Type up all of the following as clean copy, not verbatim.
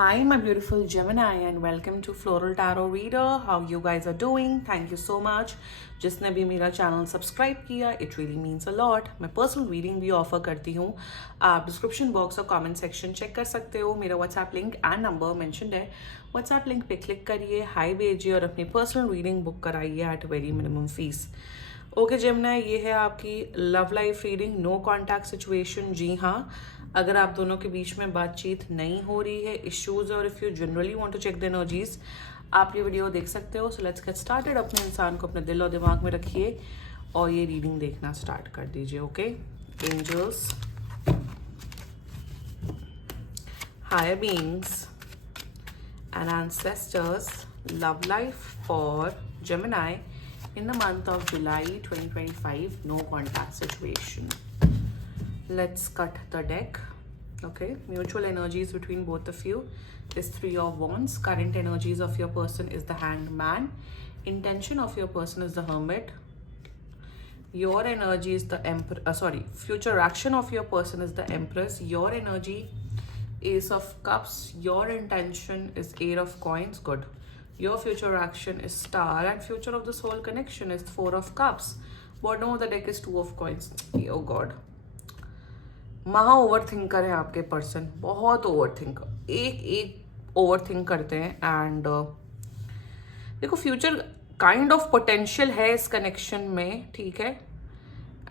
Hi, my beautiful Gemini, and welcome to Floral Tarot Reader. How you guys are doing? Thank you so much. जिसने भी मेरा channel subscribe किया, it really means a lot. मैं personal reading भी offer करती हूँ. आप description box और कमेंट सेक्शन चेक कर सकते हो. मेरा WhatsApp link and number mentioned है. व्हाट्सएप लिंक पे क्लिक करिए, हाई भेजिए और अपनी पर्सनल रीडिंग बुक कराइए at very minimum fees. Okay Gemini, ये है आपकी love life reading. No contact situation. जी हाँ, अगर आप दोनों के बीच में बातचीत नहीं हो रही है, इश्यूज, और if you generally want to check the energies, आप ये वीडियो देख सकते हो. So let's get started. अपने इंसान को अपने दिल और दिमाग में रखिए और ये रीडिंग देखना स्टार्ट कर दीजिए. Okay angels, higher beings and ancestors, love life for Gemini in the month of July 2025. No contact situation. Let's cut the deck. Okay, mutual energies between both of you is Three of Wands. Current energies of your person is the Hanged Man. Intention of your person is the Hermit. Your energy is the Emperor. Future action of your person is the Empress. Your energy, Ace of Cups. Your intention is Eight of Coins. Good. Your future action is Star, and future of the soul connection is Four of Cups. Bottom of the deck is Two of Coins. Oh God. महा over thinker है आपके person. बहुत over thinker, एक over think करते हैं. And देखो, future kind of potential है इस कनेक्शन में, ठीक है.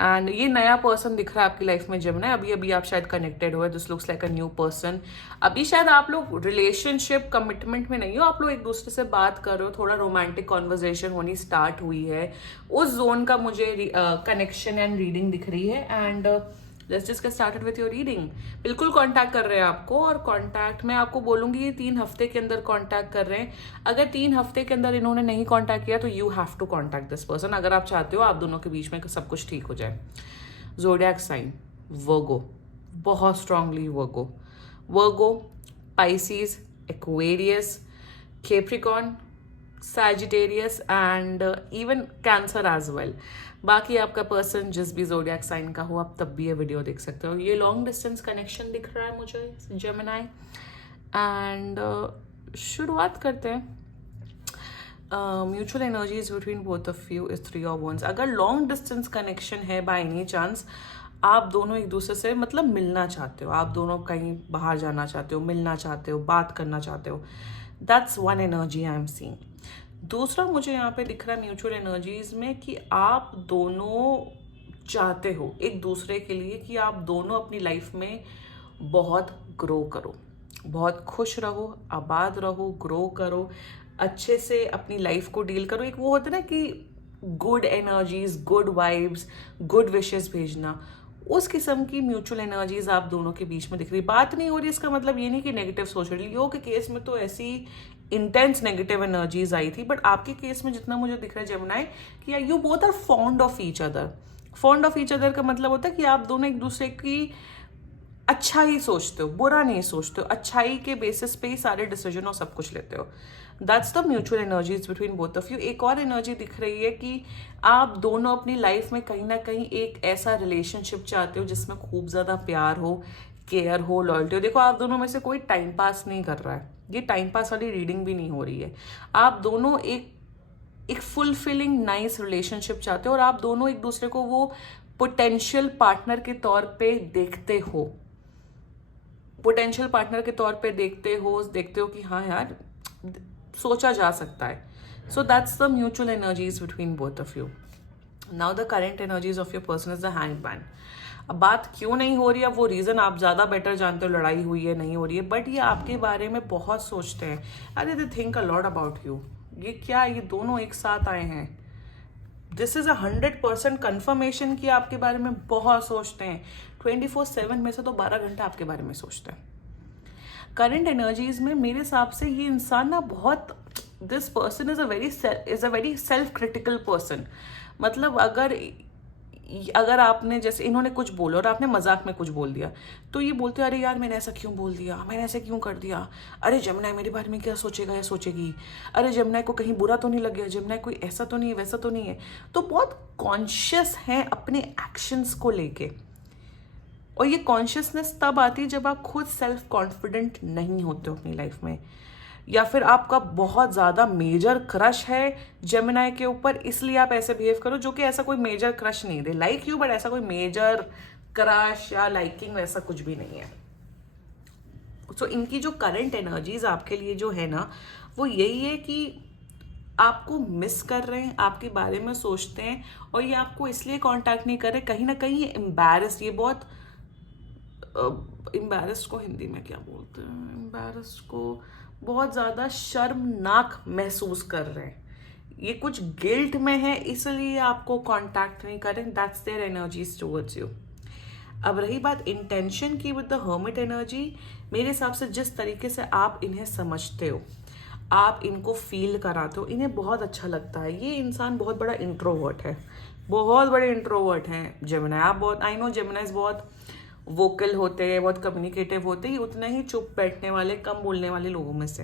एंड ये नया पर्सन दिख रहा है आपकी लाइफ में जमुना. अभी अभी आप शायद कनेक्टेड हो. This looks like a new person. अभी शायद आप लोग रिलेशनशिप कमिटमेंट में नहीं हो. आप लोग एक दूसरे से बात कर रहे हो. थोड़ा रोमांटिक कॉन्वर्जेशन होनी स्टार्ट हुई है. उस जोन का मुझे कनेक्शन एंड रीडिंग दिख रही है. And let's just get started with your reading. बिल्कुल कांटेक्ट कर रहे हैं आपको. और कांटेक्ट मैं आपको बोलूंगी ये 3 हफ्ते के अंदर कांटेक्ट कर रहे हैं. अगर 3 हफ्ते के अंदर इन्होंने नहीं कांटेक्ट किया तो you have to contact this person, अगर आप चाहते हो आप दोनों के बीच में सब कुछ ठीक हो जाए. ज़ोडिएक साइन वर्गो, बहुत strongly Virgo, Pisces, Aquarius, Capricorn, Sagittarius and even Cancer as well. बाकी आपका पर्सन जिस भी ज़ोडिएक साइन का हो, आप तब भी ये वीडियो देख सकते हो. ये लॉन्ग डिस्टेंस कनेक्शन दिख रहा है मुझे जेमिनी. एंड शुरुआत करते हैं. Mutual energies between both of you is Three of Wands. अगर लॉन्ग डिस्टेंस कनेक्शन है बाय एनी चांस, आप दोनों एक दूसरे से मतलब मिलना चाहते हो, आप दोनों कहीं बाहर जाना चाहते हो, मिलना चाहते हो, बात करना चाहते हो, that's one energy I am seeing. दूसरा मुझे यहाँ पे दिख रहा है म्यूचुअल एनर्जीज में कि आप दोनों चाहते हो एक दूसरे के लिए कि आप दोनों अपनी लाइफ में बहुत ग्रो करो, बहुत खुश रहो, आबाद रहो, ग्रो करो, अच्छे से अपनी लाइफ को डील करो. एक वो होता है ना कि good energies, good vibes, good wishes भेजना, उस किस्म की म्यूचुअल एनर्जीज आप दोनों के बीच में दिख रही. बात नहीं हो रही, इसका मतलब ये नहीं कि नेगेटिव सोच रही. लियो के केस में तो ऐसी इंटेंस नेगेटिव एनर्जीज आई थी, बट आपके केस में जितना मुझे दिख रहा है जेमिनी कि you both are fond of each other. Fond of each other का मतलब होता है कि आप दोनों एक दूसरे की अच्छा ही सोचते हो, बुरा नहीं सोचते हो. अच्छाई के बेसिस पे ही सारे डिसीजन और सब कुछ लेते हो. That's the mutual energies between both of you. एक और एनर्जी दिख रही है कि आप दोनों अपनी लाइफ में कहीं ना कहीं एक ऐसा रिलेशनशिप चाहते हो जिसमें खूब ज़्यादा प्यार हो, केयर हो, लॉयल्टी हो. देखो, आप दोनों में से कोई टाइम पास नहीं कर रहा है. ये टाइम पास वाली रीडिंग भी नहीं हो रही है. आप दोनों एक फुलफिलिंग नाइस रिलेशनशिप चाहते हो और आप दोनों एक दूसरे को वो पोटेंशियल पार्टनर के तौर पे देखते हो. पोटेंशियल पार्टनर के तौर पे देखते हो कि हाँ यार, सोचा जा सकता है. So that's the mutual energies between both of you. Now the current energies of your person is the hanged man. अब बात क्यों नहीं हो रही है, वो रीज़न आप ज़्यादा बेटर जानते हो. लड़ाई हुई है, नहीं हो रही है, बट ये आपके बारे में बहुत सोचते हैं. अरे they think a lot about you. ये क्या, ये दोनों एक साथ आए हैं. दिस इज 100% कन्फर्मेशन कि आपके बारे में बहुत सोचते हैं. 24/7 में से तो 12 घंटा आपके बारे में सोचते हैं. करंट एनर्जीज में मेरे हिसाब से ये इंसान ना बहुत, this person is a very self critical person. मतलब अगर आपने, जैसे इन्होंने कुछ बोला और आपने मजाक में कुछ बोल दिया, तो ये बोलते अरे यार मैंने ऐसा क्यों बोल दिया, मैंने ऐसे क्यों कर दिया, अरे जेमिनी मेरे बारे में क्या सोचेगा या सोचेगी, अरे जेमिनी को कहीं बुरा तो नहीं लग गया, जेमिनी कोई ऐसा तो नहीं है, वैसा तो नहीं है. तो बहुत कॉन्शियस हैं अपने एक्शंस को लेके. और ये कॉन्शियसनेस तब आती है जब आप खुद सेल्फ कॉन्फिडेंट नहीं होते हो अपनी लाइफ में, या फिर आपका बहुत ज़्यादा मेजर क्रश है जेमिनाई के ऊपर, इसलिए आप ऐसे बिहेव करो, जो कि ऐसा कोई मेजर क्रश नहीं, दे लाइक यू बट ऐसा कोई मेजर क्रश या लाइकिंग वैसा कुछ भी नहीं है। सो इनकी जो करंट एनर्जीज आपके लिए जो है ना, वो यही है कि आपको मिस कर रहे हैं, आपके बारे में सोचते हैं, और ये आपको इसलिए कांटेक्ट नहीं कर रहे, कहीं ना कहीं एम्बैरस्ड, ये बहुत एम्बैरस्ड को हिंदी में क्या बोलते हैं, एम्बैरस्ड को बहुत ज़्यादा शर्मनाक महसूस कर रहे हैं, ये कुछ गिल्ट में है, इसलिए आपको कांटेक्ट नहीं कर रहे। That's their energies towards you. अब रही बात इंटेंशन की विद द हर्मिट एनर्जी, मेरे हिसाब से जिस तरीके से आप इन्हें समझते हो, आप इनको फील कराते हो, इन्हें बहुत अच्छा लगता है। ये इंसान बहुत बड़ा इंट्रोवर्ट है, बहुत बड़े इंट्रोवर्ट हैं जेमिनाई। आप बहुत, आई नो जेमिनाइज बहुत वोकल होते हैं, बहुत कम्युनिकेटिव होते हैं, उतने ही चुप बैठने वाले, कम बोलने वाले लोगों में से।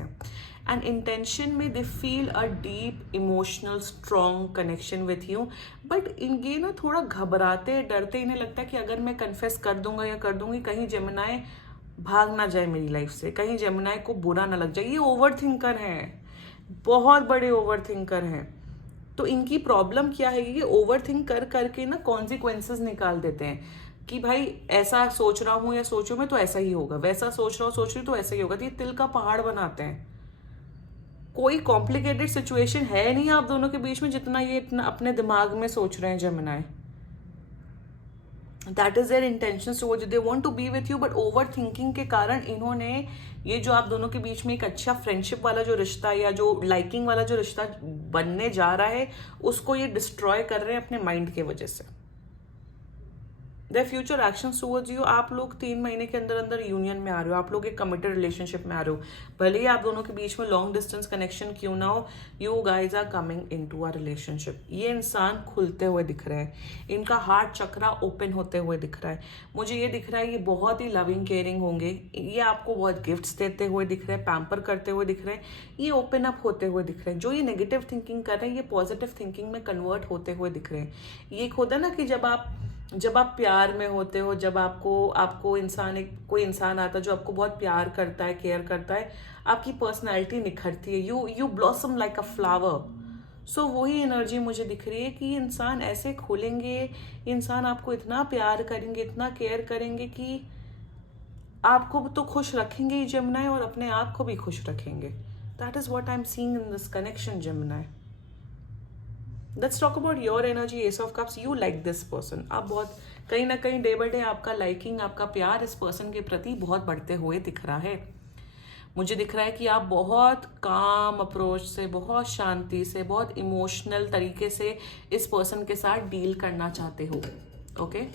एंड इंटेंशन में they feel a deep emotional strong connection with you, but इनके ना थोड़ा घबराते डरते, इन्हें लगता है कि अगर मैं कन्फेस कर दूंगा या कर दूंगी, कहीं जेमिनाई भाग ना जाए मेरी लाइफ से, कहीं जेमिनाई को बुरा ना लग जाए। ये ओवर थिंकर हैं, बहुत बड़े ओवर थिंकर हैं। तो इनकी प्रॉब्लम क्या है, ये ओवर थिंक कर करके ना कॉन्सिक्वेंसेस निकाल देते हैं कि भाई ऐसा सोच रहा हूँ या सोचूं मैं तो ऐसा ही होगा, वैसा सोच रहा हूँ सोच रही हूँ तो ऐसा ही होगा। तो ये तिल का पहाड़ बनाते हैं। कोई कॉम्प्लिकेटेड सिचुएशन है नहीं आप दोनों के बीच में जितना ये इतना अपने दिमाग में सोच रहे हैं Gemini. That is their intention towards you, they want to be with you, but overthinking के कारण इन्होंने ये जो आप दोनों के बीच में एक अच्छा फ्रेंडशिप वाला जो रिश्ता या जो लाइकिंग वाला जो रिश्ता बनने जा रहा है, उसको ये डिस्ट्रॉय कर रहे हैं अपने माइंड के वजह से। Their future actions towards you, आप लोग 3 महीने के अंदर अंदर यूनियन में आ रहे हो, आप लोग एक कमिटेड रिलेशनशिप में आ रहे हो, भले ही आप दोनों के बीच में लॉन्ग डिस्टेंस कनेक्शन क्यों ना हो, you guys are coming into a relationship. ये इंसान खुलते हुए दिख रहे हैं, इनका हार्ट चक्रा ओपन होते हुए दिख रहा है, मुझे ये दिख रहा है ये बहुत ही लविंग केयरिंग होंगे, ये आपको बहुत गिफ्ट्स देते हुए दिख रहे हैं, पैम्पर करते हुए दिख रहे हैं, ये ओपन अप होते हुए दिख रहे हैं। जो ये नेगेटिव थिंकिंग कर रहे हैं, ये पॉजिटिव थिंकिंग में कन्वर्ट होते हुए दिख रहे हैं। ये एक होता है ना कि जब आप प्यार में होते हो, जब आपको इंसान, एक कोई इंसान आता है जो आपको बहुत प्यार करता है, केयर करता है, आपकी पर्सनैलिटी निखरती है, you blossom like a flower. So वही एनर्जी मुझे दिख रही है कि इंसान ऐसे खोलेंगे, इंसान आपको इतना प्यार करेंगे, इतना केयर करेंगे कि आपको तो खुश रखेंगे ही जेमिनाई, और अपने आप को भी खुश रखेंगे। That is what I am seeing in this connection Gemini. Let's talk about your energy, S of cups. You like this person, आप बहुत कहीं ना कहीं डे बाय डे आपका लाइकिंग, आपका प्यार इस पर्सन के प्रति बहुत बढ़ते हुए दिख रहा है। मुझे दिख रहा है कि आप बहुत काम अप्रोच से, बहुत शांति से, बहुत इमोशनल तरीके से इस पर्सन के साथ डील करना चाहते हो। ओके,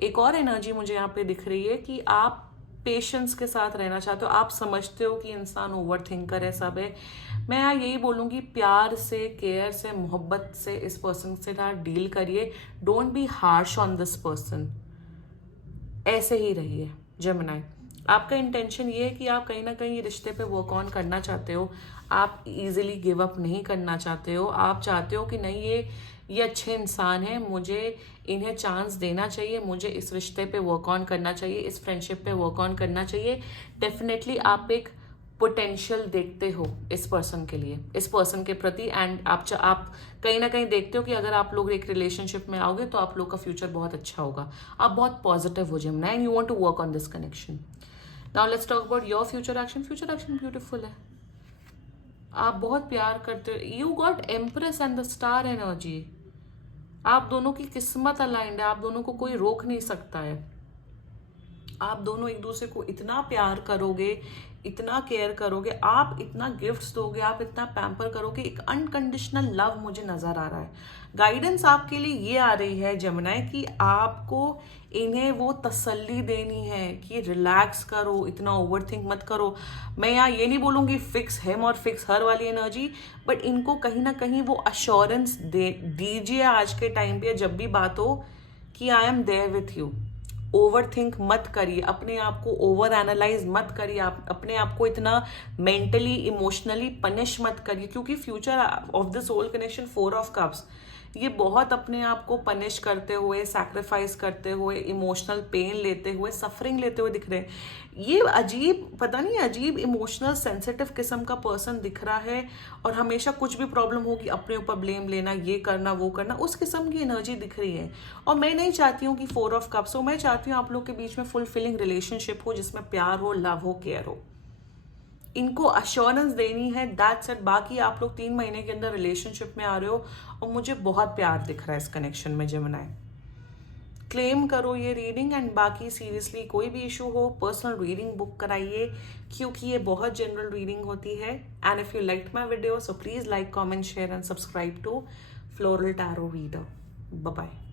एक और एनर्जी मुझे यहाँ पे दिख रही है कि आप पेशेंस के साथ रहना चाहते हो, आप समझते हो कि इंसान ओवर थिंकर है, सब है। मैं यहाँ यही बोलूँगी, प्यार से, केयर से, मोहब्बत से इस पर्सन से ना डील करिए। Don't be harsh on this person, ऐसे ही रहिए जेमिनाई। आपका इंटेंशन ये है कि आप कहीं ना कहीं ये रिश्ते पे वर्क ऑन करना चाहते हो, आप इजीली गिव अप नहीं करना चाहते हो, आप चाहते हो कि नहीं ये अच्छे इंसान है, मुझे इन्हें चांस देना चाहिए, मुझे इस रिश्ते पे वर्क ऑन करना चाहिए, इस फ्रेंडशिप पे वर्क ऑन करना चाहिए। डेफिनेटली आप एक पोटेंशियल देखते हो इस पर्सन के लिए, इस पर्सन के प्रति, एंड आप कहीं ना कहीं देखते हो कि अगर आप लोग एक रिलेशनशिप में आओगे तो आप लोग का फ्यूचर बहुत अच्छा होगा। आप बहुत पॉजिटिव हो Gemini, and you want to work on this connection. Now let's talk about your future action. Future action beautiful है, आप बहुत प्यार करते हो। You got Empress and the Star energy. आप दोनों की किस्मत अलाइंड है, आप दोनों को कोई रोक नहीं सकता है। आप दोनों एक दूसरे को इतना प्यार करोगे, इतना केयर करोगे, आप इतना गिफ्ट्स दोगे, आप इतना पैम्पर करोगे, एक अनकंडीशनल लव मुझे नजर आ रहा है। गाइडेंस आपके लिए ये आ रही है जेमिनाई कि आपको इन्हें वो तसल्ली देनी है कि रिलैक्स करो, इतना ओवर थिंक मत करो। मैं यहाँ ये नहीं बोलूँगी फिक्स हिम और फिक्स हर वाली एनर्जी, बट इनको कहीं ना कहीं वो अश्योरेंस दीजिए आज के टाइम पे, जब भी बात हो, कि I am there with you. Overthink मत करिए, अपने आप को ओवर एनालाइज मत करिए, आप अपने आप को इतना मेंटली इमोशनली पनिश मत करिए, क्योंकि future of the soul connection 4 of cups, ये बहुत अपने आप को पनिश करते हुए, सैक्रिफाइस करते हुए, इमोशनल पेन लेते हुए, सफरिंग लेते हुए दिख रहे हैं। ये अजीब, पता नहीं, अजीब इमोशनल सेंसिटिव किस्म का पर्सन दिख रहा है। और हमेशा कुछ भी प्रॉब्लम होगी अपने ऊपर ब्लेम लेना, ये करना वो करना, उस किस्म की एनर्जी दिख रही है। और मैं नहीं चाहती हूँ कि 4 ऑफ कप्स हो। मैं चाहती हूँ आप लोग के बीच में फुलफिलिंग रिलेशनशिप हो, जिसमें प्यार हो, लव हो, केयर हो। इनको अश्योरेंस देनी है, दैट्स इट। बाकी आप लोग 3 महीने के अंदर रिलेशनशिप में आ रहे हो और मुझे बहुत प्यार दिख रहा है इस कनेक्शन में। जेमिनी, क्लेम करो ये रीडिंग। एंड बाकी सीरियसली कोई भी इशू हो, पर्सनल रीडिंग बुक कराइए, क्योंकि ये बहुत जनरल रीडिंग होती है। And if you like my video, so please like, comment, share and subscribe to Floral Tarot Reader. Bye bye.